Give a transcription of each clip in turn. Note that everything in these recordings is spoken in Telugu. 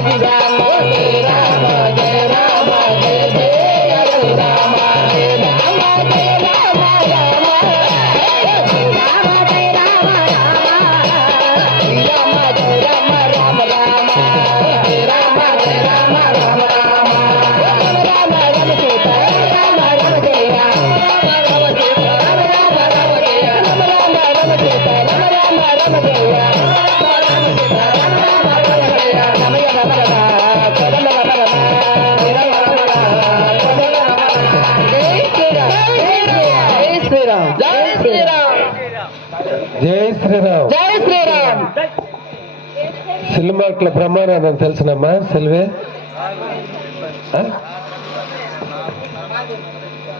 శ్రీరామ్ సినిమాట్ల బ్రహ్మానందం తెలుసునమ్మా సెల్వే? ఆ?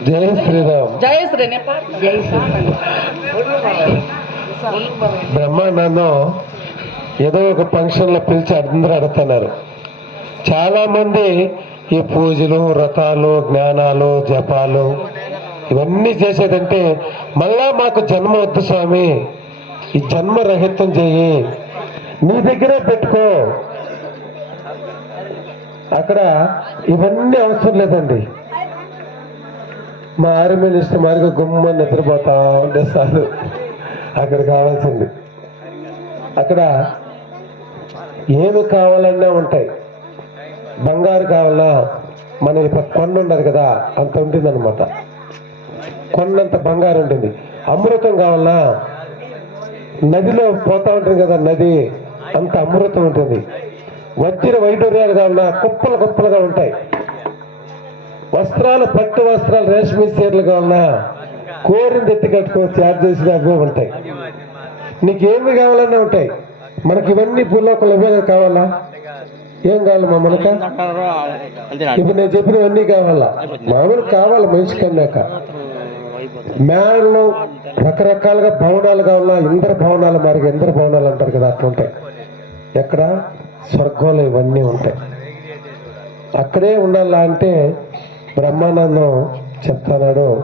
జై శ్రీరామ్. బ్రహ్మానందం ఏదో ఒక ఫంక్షన్లో పిలిచి అందరూ అడుగుతున్నారు. చాలా మంది ఈ పూజలు వ్రతాలు జ్ఞానాలు జపాలు ఇవన్నీ చేసేదంటే మళ్ళా మాకు జన్మ వద్దు స్వామి. ఈ జన్మ రహితం చెయ్యి. నీ దగ్గరే పెట్టుకో. అక్కడ ఇవన్నీ అవసరం లేదండి. మా ఆర్మీ మినిస్టర్ మారిగా గుమ్మని నిద్రపోతా ఉండే సార్లు అక్కడ కావాల్సింది. అక్కడ ఏమి కావాలన్నా ఉంటాయి. బంగారు కావాలన్నా మన ఇక్కడ కొండ ఉండదు కదా అంత ఉంటుంది అనమాట కొండంత బంగారు ఉంటుంది. అమృతం కావాలన్నా నదిలో పోతా ఉంటుంది కదా నది. అంత అమృతం ఉంటుంది. వజ్ర వైడూర్యాలు కావాలన్నా కుప్పలు కుప్పలుగా ఉంటాయి. వస్త్రాలు పట్టు వస్త్రాలు రేష్మి చీరలు కావాలన్నా కోరింది ఎత్తి కట్టుకో చార్జ్ చేసిన అవే ఉంటాయి. నీకేమి కావాలన్నా ఉంటాయి. మనకి ఇవన్నీ భూలోకంలో ఇవే కావాలా? ఏం కావాలి మా మనక? ఇప్పుడు నేను చెప్పినవన్నీ కావాలా? మామూలు కావాలి మనిషికి అన్నాక మేడలు రకరకాలుగా భవనాలు కావాలా ఇంద్ర భవనాలు మరి ఇంద్ర భవనాలు అంటారు కదా అట్లా ఉంటాయి ఎక్కడ? స్వర్గంలో ఇవన్నీ ఉంటాయి. అక్కడే ఉండాలా అంటే బ్రహ్మానందం చెప్తున్నాడు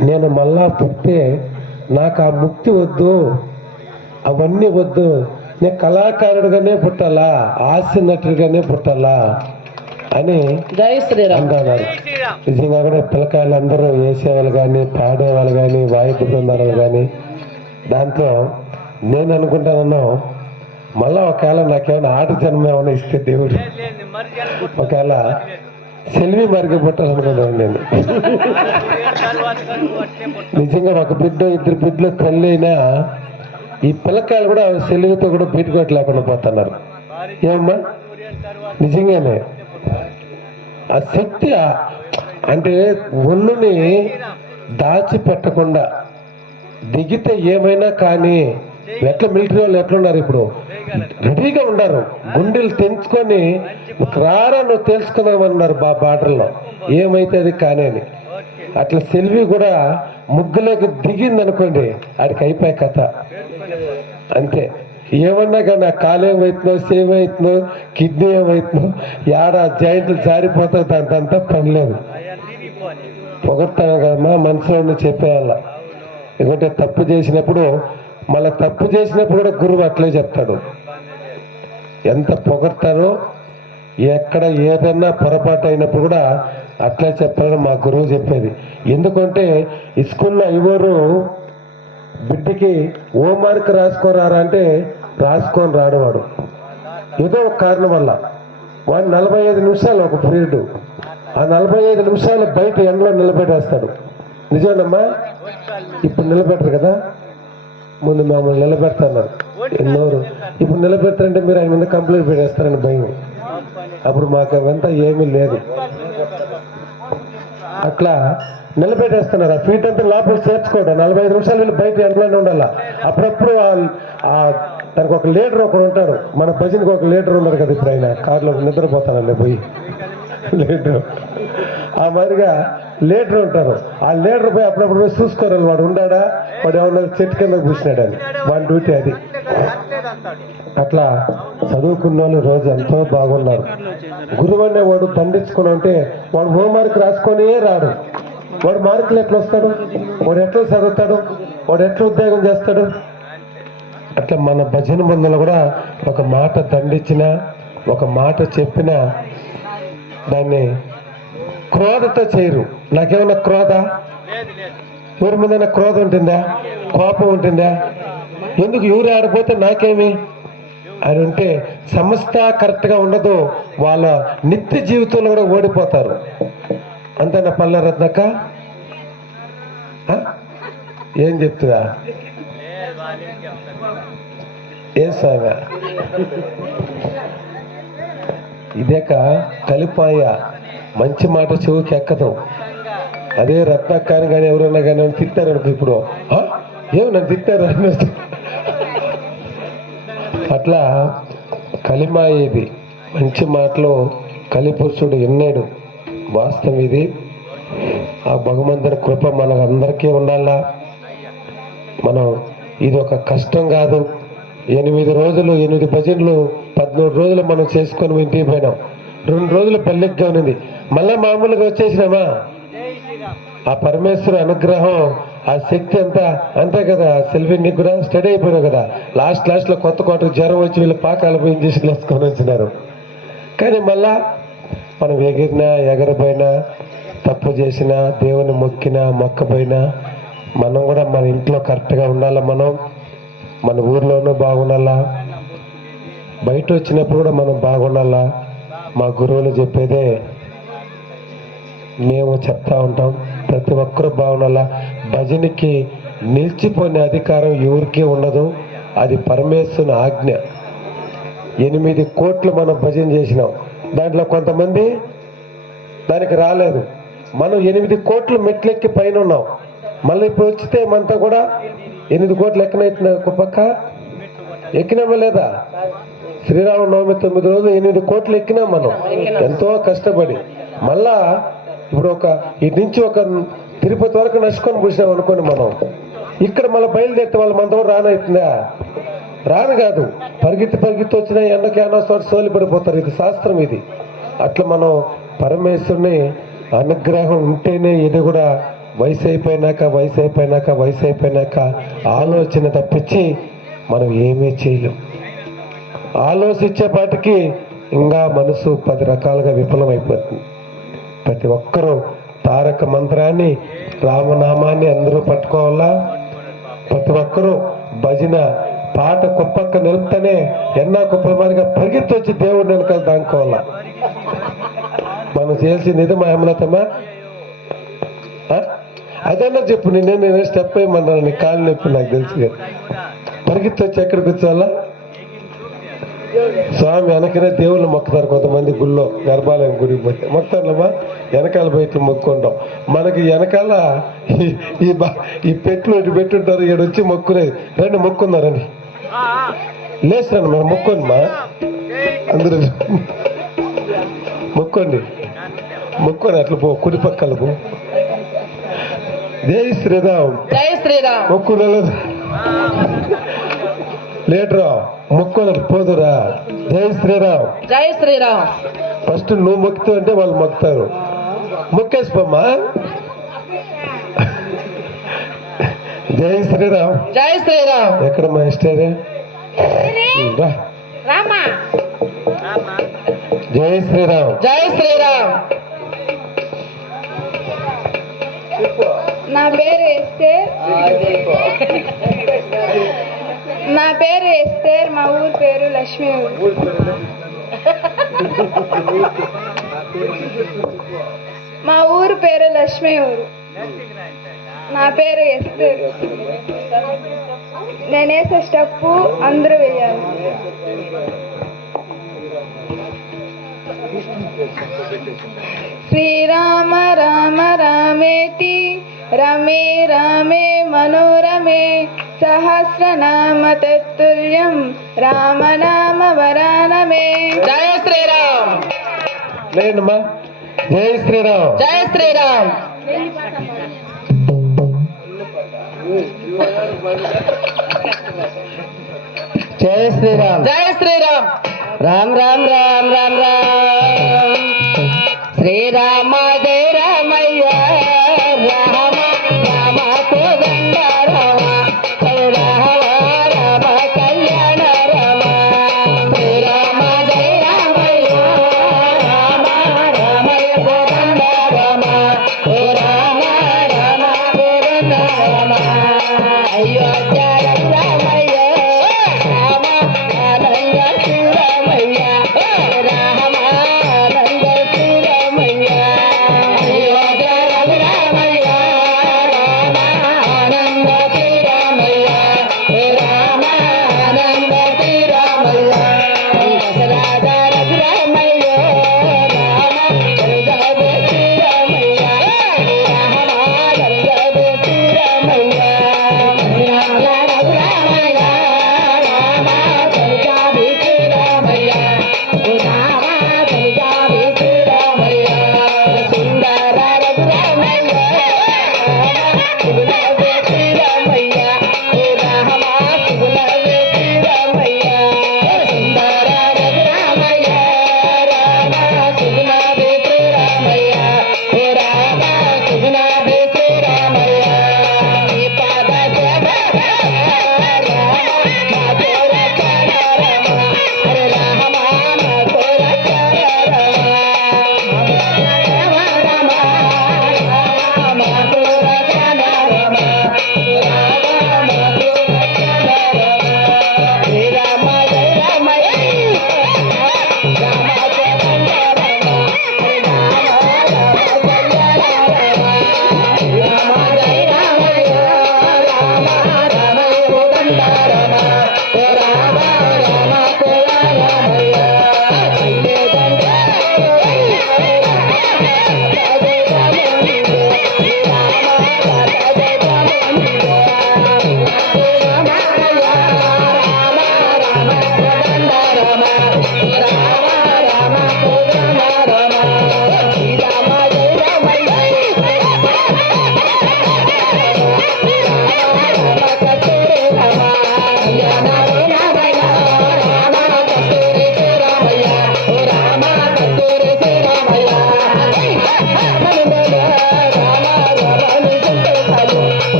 నేను మళ్ళా పుట్టే నాకు ఆ ముక్తి వద్దు అవన్నీ వద్దు. నేను కళాకారుడిగానే పుట్టాలా? ఆశ నటుడిగానే పుట్టాలా? అని అంటున్నారు నిజంగా కూడా పిల్లకాయలు అందరూ వేసేవాళ్ళు కానీ పాడేవాళ్ళు కానీ వాయిద్య బృందాలు కానీ దాంట్లో నేను అనుకుంటానన్నా మళ్ళీ ఒకవేళ నాకేమైనా ఆట జన్మ ఏమైనా ఇస్తే దేవుడు. ఒకవేళ సెల్వి మరిగి పుట్టాలనుకున్నాను నేను. నిజంగా ఒక బిడ్డ ఇద్దరు బిడ్డలు తల్లి అయినా ఈ పిల్లకాయలు కూడా సెల్వితో కూడా బీటుకోవట్లేకుండా పోతున్నారు. ఏమమ్మా నిజంగానే. ఆ శక్తి అంటే ఒళ్ళుని దాచిపెట్టకుండా దిగితే ఏమైనా కానీ ఎట్లా మిలిటరీ వాళ్ళు ఎట్లున్నారు ఇప్పుడు? రెడీగా ఉన్నారు గుండెలు తెంచుకొని రారా నువ్వు తెలుసుకుందామన్నారు బా బార్డర్లో. ఏమైతే అది కానీ అని. అట్లా సెల్వి కూడా ముగ్గులోకి దిగింది అనుకోండి ఆడికి అయిపోయే కథ. అంతే. ఏమన్నా కానీ ఆ కాలు ఏమవుతుందో సేమ్ అవుతుందో కిడ్నీ ఏమవుతుందో యాడ జాయింట్లు జారిపోతాయి దాంతంతా పని లేదు. పొగడతాను కదమ్మా మనసులో చెప్పేయాల ఎందుకంటే తప్పు చేసినప్పుడు మళ్ళీ తప్పు చేసినప్పుడు కూడా గురువు అట్లే చెప్తాడు. ఎంత పొగడతారో ఎక్కడ ఏదన్నా పొరపాటు అయినప్పుడు కూడా అట్లే చెప్పాలని మా గురువు చెప్పేది. ఎందుకంటే ఇసుకున్న స్కూల్లో బిడ్డకి ఓ మార్క్ రాసుకోరారా అంటే రాసుకొని రాడవాడు ఏదో ఒక కారణం వల్ల. వాడు నలభై ఐదు నిమిషాలు ఒక పీరియడ్. ఆ నలభై ఐదు నిమిషాలు బయట ఎండలో నిలబెట్టేస్తాడు. నిజమేనమ్మా? ఇప్పుడు నిలబెట్టరు కదా? ముందు మమ్మల్ని నిలబెడతాను ఎన్నోరు. ఇప్పుడు నిలబెడతారంటే మీరు ఆయన మీద కంప్లైంట్ పెట్టేస్తారని భయం. అప్పుడు మాకు అవంతా ఏమీ లేదు. అట్లా నిలబెట్టేస్తున్నారు. ఆ ఫీట్ అంతా లోపల చేర్చుకోవడం. నలభై ఐదు నిమిషాలు వీళ్ళు బయట ఎండలోనే ఉండాలి? అప్పుడప్పుడు ఆ- దానికి ఒక లీడర్ ఒకడు ఉంటాడు. మన భజనకి ఒక లీడర్ ఉన్నారు కదా ఇప్పుడు ఆయన. కార్లో నిద్రపోతానండి పోయి. లీడర్. ఆ మాదిరిగా లీడర్ ఉంటారు. ఆ లీడర్ పోయి అప్పుడప్పుడు పోయి చూసుకోరు వాడు ఉండాడా? వాడు ఏమన్నా చెట్టు కింద కూర్చున్నాడని. వాడి డ్యూటీ అది. అట్లా చదువుకున్న వాళ్ళు రోజు ఎంతో బాగున్నారు. గురువు అనే వాడు పండించుకుని ఉంటే వాడు హోంవర్క్ రాసుకొనే రాడు. వాడు మార్కులు ఎట్లా వస్తాడు వాడు ఎట్లా చదువుతాడు? వాడు ఎట్లా ఉద్యోగం చేస్తాడు? అట్లా మన భజన బంధువులు కూడా ఒక మాట దండించిన ఒక మాట చెప్పిన దాన్ని క్రోధతో చేయరు. నాకేమన్నా క్రోధ? ఎవరి మీద క్రోధం ఉంటుందా? కోపం ఉంటుందా? ఎందుకు ఎవరు ఆడిపోతే నాకేమి? అని ఉంటే సంస్థ కరెక్ట్గా ఉండదు. వాళ్ళ నిత్య జీవితంలో కూడా ఓడిపోతారు. అంతేనా పల్లె రత్నక్క ఏం చెప్తుందా ఏం సాగ ఇదేక కలిపాయ. మంచి మాట చెవుకి ఎక్కదాం. అదే రత్నక్కాని కానీ ఎవరన్నా కానీ నన్ను తిట్టారనుకో ఇప్పుడు. "ఆ? ఏమి నన్ను తిట్టారు? అన్నట్టు అట్లా కలిమా ఇది మంచి మాటలు కలిపురుషుడు ఎన్నాడు వాస్తవం ఇది ఆ భగవంతుని కృప మనకు అందరికీ ఉండాలా? మనం ఇది ఒక కష్టం కాదు. ఎనిమిది రోజులు ఎనిమిది భజనలు పద్మూడు రోజులు మనం చేసుకొని ఇంటికి పోయినాం. రెండు రోజులు పెళ్ళిగ్గా ఉన్నది మళ్ళా మామూలుగా వచ్చేసినామా? ఆ పరమేశ్వర అనుగ్రహం ఆ శక్తి అంతా అంతే కదా. సెల్ఫీ నీకు కూడా స్టడీ అయిపోయినావు కదా. లాస్ట్ లాస్ట్లో కొత్త కోట జ్వరం వచ్చి వీళ్ళు పాకాలు పోయి ఇంజక్షన్ వేసుకొని వచ్చినారు. కానీ మళ్ళా మనం ఎగిరినా ఎగరపోయినా తప్పు చేసినా దేవుని మొక్కినా మొక్కపోయినా మనం కూడా మన ఇంట్లో కరెక్ట్గా ఉండాలా మనం? మన ఊర్లోనూ బాగుండాలా? బయట వచ్చినప్పుడు కూడా మనం బాగుండాలా? మా గురువులు చెప్పేదే మేము చెప్తా ఉంటాం. ప్రతి ఒక్కరూ భావనలా భజనకి నిలిచిపోయిన అధికారం ఎవరికీ ఉండదు. అది పరమేశ్వరుని ఆజ్ఞ. ఎనిమిది కోట్లు మనం భజన చేసినాం. దాంట్లో కొంతమంది దానికి రాలేదు. మనం ఎనిమిది కోట్లు మెట్లెక్కి పైన ఉన్నాం. మళ్ళీ ఇప్పుడు వచ్చితే మనతో కూడా ఎనిమిది కోట్లు ఎక్కనైతున్నా ఒక పక్క. ఎక్కినామా లేదా శ్రీరామనవమి తొమ్మిది రోజులు ఎనిమిది కోట్లు ఎక్కినాం మనం. ఎంతో కష్టపడి. మళ్ళా ఇప్పుడు ఒక ఇటు నుంచి ఒక తిరుపతి వరకు నడుచుకొని పూసినాం అనుకోండి మనం. ఇక్కడ మళ్ళీ బయలుదేరితే వాళ్ళు మనతో రానవుతుందా రాను కాదు. పరిగెత్తి పరిగెత్తి వచ్చిన ఎండకి అనవసరం సోలి పడిపోతారు. ఇది శాస్త్రం ఇది. అట్లా మనం పరమేశ్వరుని అనుగ్రహం ఉంటేనే ఇది కూడా వయసు అయిపోయినాక వయసు అయిపోయినాక వయసు అయిపోయినాక ఆలోచన తప్పించి మనం ఏమీ చేయలేం. ఆలోచించేపాటికి ఇంకా మనసు పది రకాలుగా విఫలమైపోతుంది. ప్రతి ఒక్కరూ తారక మంత్రాన్ని రామనామాన్ని అందరూ పట్టుకోవాలా? ప్రతి ఒక్కరూ భజన పాట కుప్పక్క నిలుపుతూనే ఎన్నా కుప్పమారిగా పరిగెత్తి వచ్చి దేవుడిని వెనకాల దానుకోవాలా మనం చేయాల్సింది ఇది మా హేమలతమ్మా అదన్నా చెప్పు నేను నేను స్టెప్ వేయమన్నాను నీ కాళ్ళు నొప్పి నాకు తెలుసు కదా. పరిగెత్తి వచ్చి ఎక్కడ కూర్చోవాలా? స్వామి వెనకనే దేవుళ్ళు మొక్కుతారు కొంతమంది గుళ్ళో గర్భాలయం గుడికి పోతే. మొక్కుతారులమ్మా వెనకాల బయట మొక్కుంటాం. మనకి వెనకాల ఈ- ఈ పెట్లు ఇటు పెట్టుంటారు ఇక్కడ వచ్చి మొక్కునేది రండి మొక్కున్నారని లేచిరండి మేము మొక్కోండి మా. అందరూ మొక్కోండి. మొక్కోండి అట్లా పో కుడి పక్కల పో. జై శ్రీరామ్. జై శ్రీరామ్. మొక్కు లేటరా మొక్కు పోదురా. జై శ్రీరామ్. జై శ్రీరామ్. ఫస్ట్ నువ్వు మొక్కుతావు అంటే వాళ్ళు మొక్కుతారు. మొక్కేసిపోమ్మా. జై శ్రీరామ్. జై శ్రీరామ్. ఎక్కడ మా ఇస్టేరే జై శ్రీరామ్. జై శ్రీరామ్. నా పేరు ఎస్తేర్. నా పేరు ఎస్తేర్ మా ఊరు పేరు లక్ష్మి ఊరు. మా ఊరు పేరు లక్ష్మి ఊరు. నా పేరు ఎస్తేర్. నేనేసే స్టెప్పు అందరూ వేయాలి. శ్రీరామ రామ రామేతి రమే రామే మనోరమే సహస్రనామ తత్తుల్యం రామనామ వరానమే. జై శ్రీరామ్. లేదమ్మా. జై శ్రీరామ్. జై శ్రీరామ్. జై శ్రీరామ్. జై శ్రీరామ్. రామ్ రామ్ రామ్ రామ్ రామ్. శ్రీరామ జయ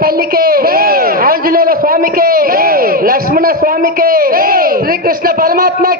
తల్లికి ఆంజనేయ స్వామికి లక్ష్మణ స్వామికి శ్రీకృష్ణ పరమాత్మకి